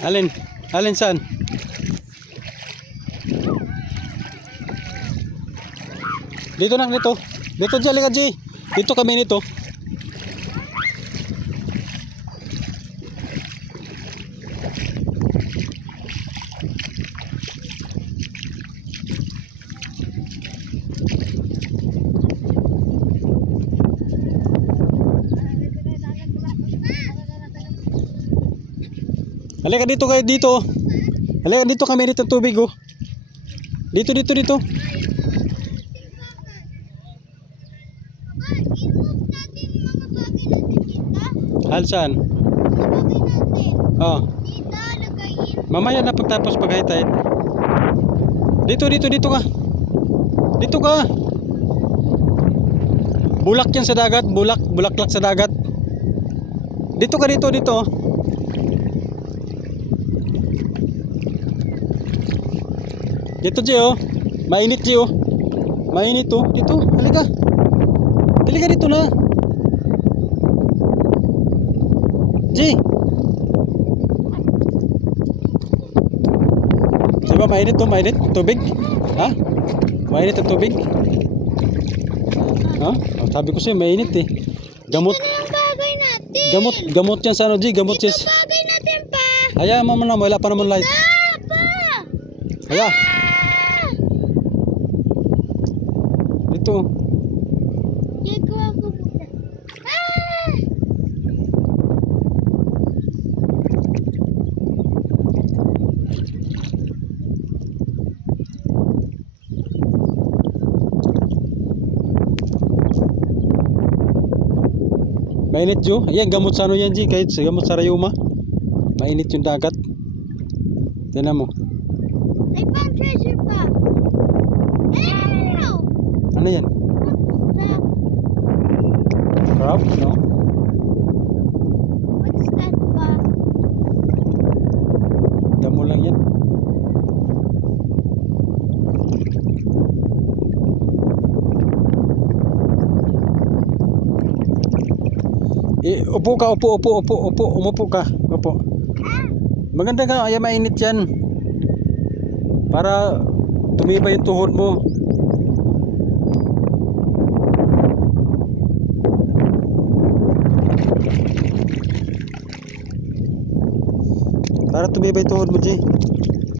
Alin? Alin saan? Dito na, dito. Dito dyan, halika G. Dito kami nito. Halika dito kayo, dito. Halika dito kami nito tubig oh. Dito, dito, dito. Hal saan? Oh. Mamaya na pagtapos pag-high-tide. Dito, dito, dito ka. Dito ka. Bulak yan sa dagat. Bulaklak sa dagat. Dito ka, dito, dito. Dito, Gio. Mainit, Gio. Mainit, oh. Dito, halika. Halika dito na. G. Diba mainit to, mainit tubig? Ha? Mainit ang tubig? Ha? Oh, sabi ko sa'yo, mainit eh. Gamot. Ito na yung bagay natin. Gamot yan sa ano, G. Gamot yan. Ito bagay natin pa. Hayaan mo na, wala pa naman light. Pa. Haya. Ito. Gagawa ko muna. Ah! Mainit, Jo. Ayan, gamot sa ano yan, G. Kahit sa gamot sa rayuma. Mainit yung dagat. Tignan mo. I found treasure pa. Ew! Ano yan? What's that? Crab? No? What's that pa? Damo lang yan. Upo ka, upo. Umupo ka. Upo. Maganda ka, ay mainit yan. Para tumibay yung tuhod mo. Para tumibay yung tuhod mo, G.